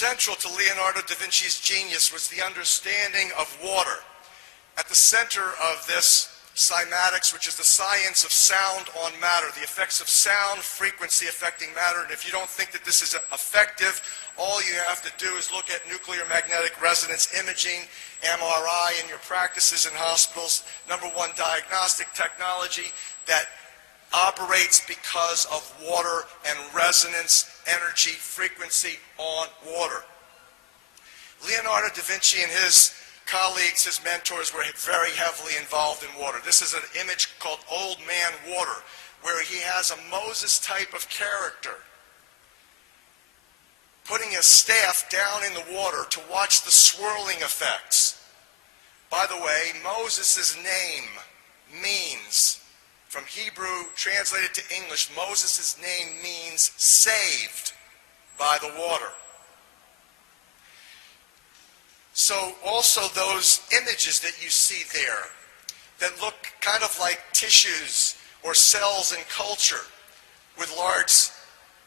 Central to Leonardo da Vinci's genius was the understanding of water. At the center of this cymatics, which is the science of sound on matter, the effects of sound frequency affecting matter. And if you don't think that this is effective, all you have to do is look at nuclear magnetic resonance imaging, MRI, in your practices in hospitals. #1 diagnostic technology that operates because of water and resonance, energy, frequency on water. Leonardo da Vinci and his colleagues, his mentors, were very heavily involved in water. This is an image called Old Man Water, where he has a Moses type of character putting his staff down in the water to watch the swirling effects. By the way, Moses' name means, from Hebrew translated to English, Moses' name means saved by the water. So also those images that you see there that look kind of like tissues or cells in culture with large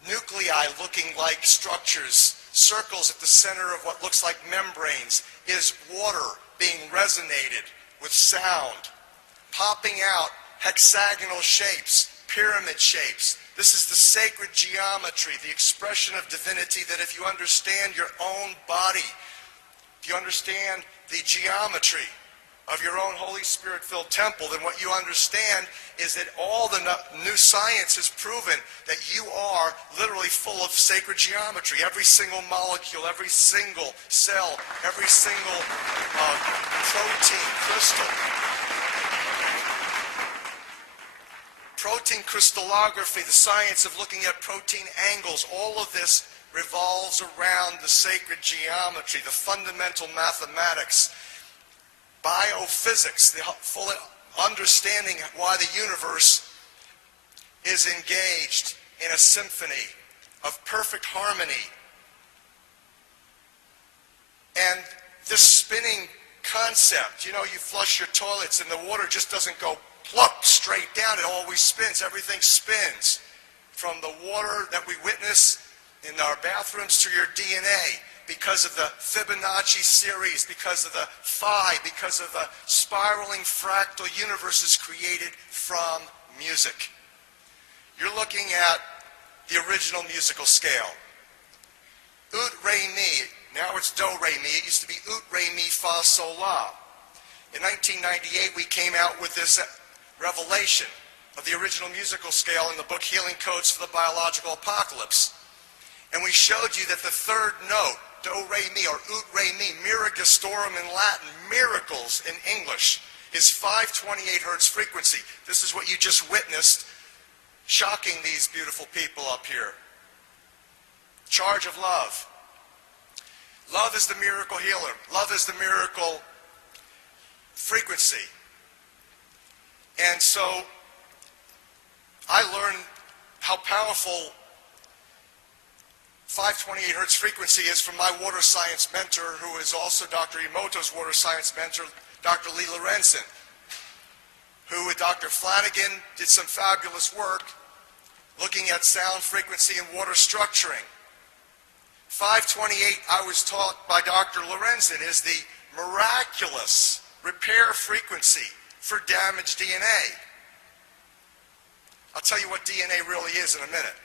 nuclei looking like structures, circles at the center of what looks like membranes, is water being resonated with sound, popping out hexagonal shapes, pyramid shapes. This is the sacred geometry, the expression of divinity that if you understand your own body, if you understand the geometry of your own Holy Spirit-filled temple, then what you understand is that all the new science has proven that you are literally full of sacred geometry. Every single molecule, every single cell, every single protein, crystal. Protein crystallography, the science of looking at protein angles, all of this revolves around the sacred geometry, the fundamental mathematics, biophysics, the full understanding why the universe is engaged in a symphony of perfect harmony. And this spinning concept, you know, you flush your toilets and the water just doesn't go plop straight down, it always spins, everything spins. From the water that we witness in our bathrooms to your DNA, because of the Fibonacci series, because of the phi, because of the spiraling fractal universes created from music. You're looking at the original musical scale. Ut, re, mi. Now it's do, re, mi. It used to be ut, re, mi, fa, sol, la. In 1998, we came out with this revelation of the original musical scale in the book Healing Codes for the Biological Apocalypse. And we showed you that the third note, do, re, mi, or ut, re, mi, miragistorum in Latin, miracles in English, is 528 hertz frequency. This is what you just witnessed, shocking these beautiful people up here. Charge of love. Love is the miracle healer. Love is the miracle frequency. And so I learned how powerful 528 hertz frequency is from my water science mentor, who is also Dr. Emoto's water science mentor, Dr. Lee Lorenzen, who with Dr. Flanagan did some fabulous work looking at sound frequency and water structuring. 528, I was taught by Dr. Lorenzen, is the miraculous repair frequency for damaged DNA. I'll tell you what DNA really is in a minute.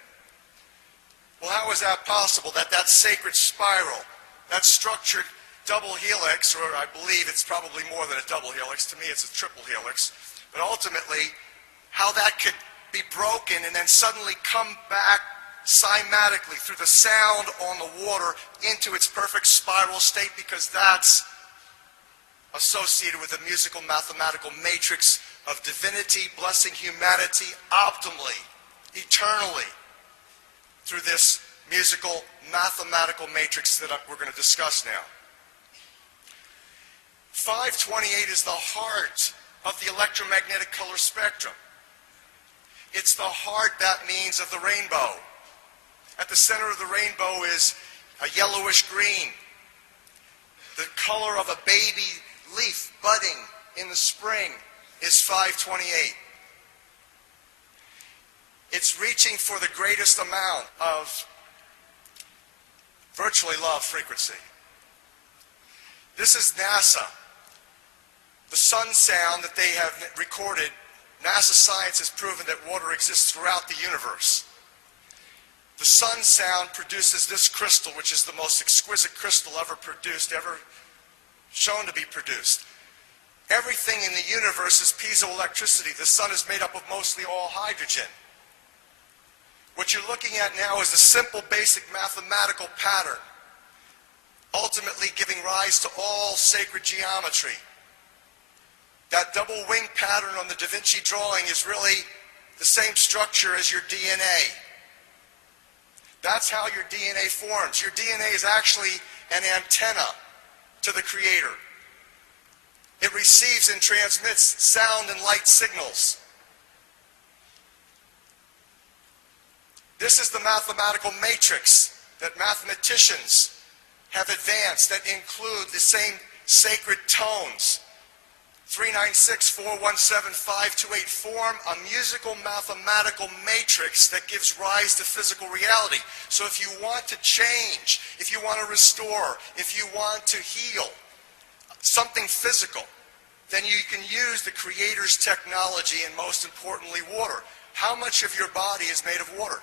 Well, how is that possible? That sacred spiral, that structured double helix, or I believe it's probably more than a double helix. To me, it's a triple helix. But ultimately, how that could be broken and then suddenly come back cymatically through the sound on the water into its perfect spiral state, because that's associated with a musical mathematical matrix of divinity blessing humanity optimally, eternally, through this musical mathematical matrix that we're going to discuss now. 528 is the heart of the electromagnetic color spectrum. It's the heart, that means, of the rainbow. At the center of the rainbow is a yellowish green, the color of a baby leaf budding in the spring is 528. It's reaching for the greatest amount of virtually love frequency. This is NASA. The sun sound that they have recorded, NASA science has proven that water exists throughout the universe. The sun sound produces this crystal, which is the most exquisite crystal ever produced, ever shown to be produced. Everything in the universe is piezoelectricity. The sun is made up of mostly all hydrogen. What you're looking at now is a simple, basic mathematical pattern, ultimately giving rise to all sacred geometry. That double wing pattern on the Da Vinci drawing is really the same structure as your DNA. That's how your DNA forms. Your DNA is actually an antenna to the Creator. It receives and transmits sound and light signals. This is the mathematical matrix that mathematicians have advanced that include the same sacred tones. 396-417-528 form a musical mathematical matrix that gives rise to physical reality. So if you want to change, if you want to restore, if you want to heal something physical, then you can use the Creator's technology and most importantly water. How much of your body is made of water?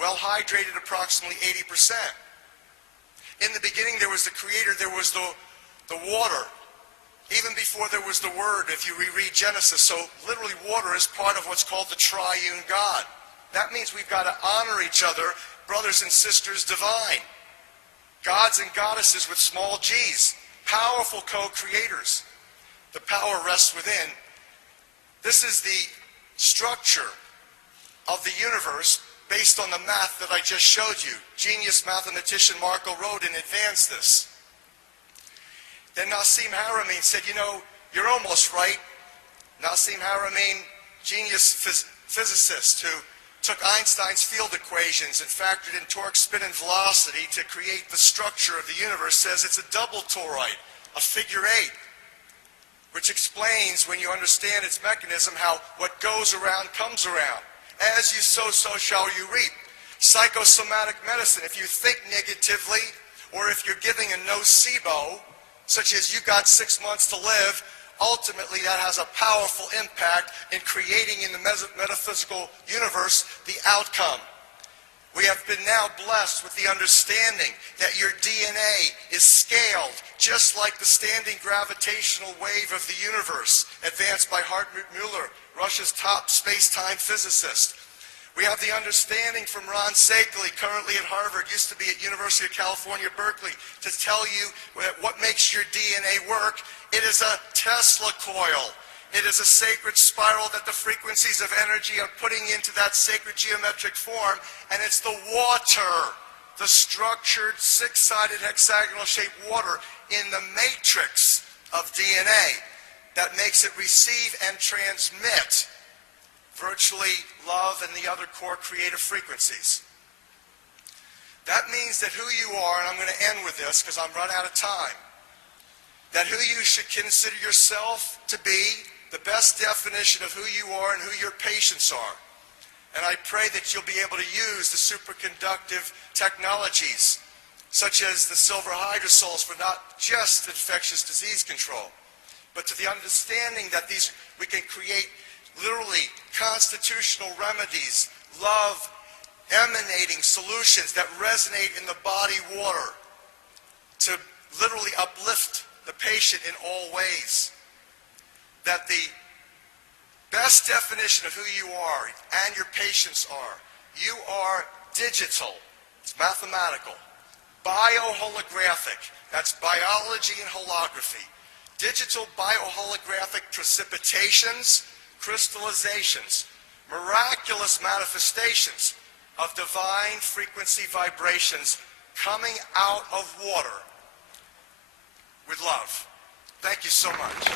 Well hydrated, approximately 80%. In the beginning there was the Creator, there was the water. Even before there was the Word, if you reread Genesis. So literally water is part of what's called the triune God. That means we've got to honor each other, brothers and sisters divine. Gods and goddesses with small g's. Powerful co-creators. The power rests within. This is the structure of the universe based on the math that I just showed you. Genius mathematician Marco Rodin advanced this. Then Nassim Haramein said, you know, you're almost right. Nassim Haramein, genius physicist who took Einstein's field equations and factored in torque, spin, and velocity to create the structure of the universe, says it's a double toroid, a figure eight, which explains, when you understand its mechanism, how what goes around comes around. As you sow, so shall you reap. Psychosomatic medicine, if you think negatively, or if you're giving a nocebo, such as you got 6 months to live, ultimately that has a powerful impact in creating in the metaphysical universe the outcome. We have been now blessed with the understanding that your DNA is scaled just like the standing gravitational wave of the universe, advanced by Hartmut Müller, Russia's top space-time physicist. We have the understanding from Ron Sakeley, currently at Harvard, used to be at University of California, Berkeley, to tell you that what makes your DNA work. It is a Tesla coil. It is a sacred spiral that the frequencies of energy are putting into that sacred geometric form, and it's the water, the structured six-sided hexagonal-shaped water in the matrix of DNA that makes it receive and transmit virtually love and the other core creative frequencies. That means that who you are, and I'm going to end with this because I'm run out of time, that who you should consider yourself to be, the best definition of who you are and who your patients are. And I pray that you'll be able to use the superconductive technologies, such as the silver hydrosols, for not just infectious disease control, but to the understanding that we can create literally constitutional remedies, love emanating solutions that resonate in the body water to literally uplift the patient in all ways. That the best definition of who you are and your patients are, you are digital, it's mathematical, bioholographic, that's biology and holography, digital bioholographic precipitations, crystallizations, miraculous manifestations of divine frequency vibrations coming out of water with love. Thank you so much.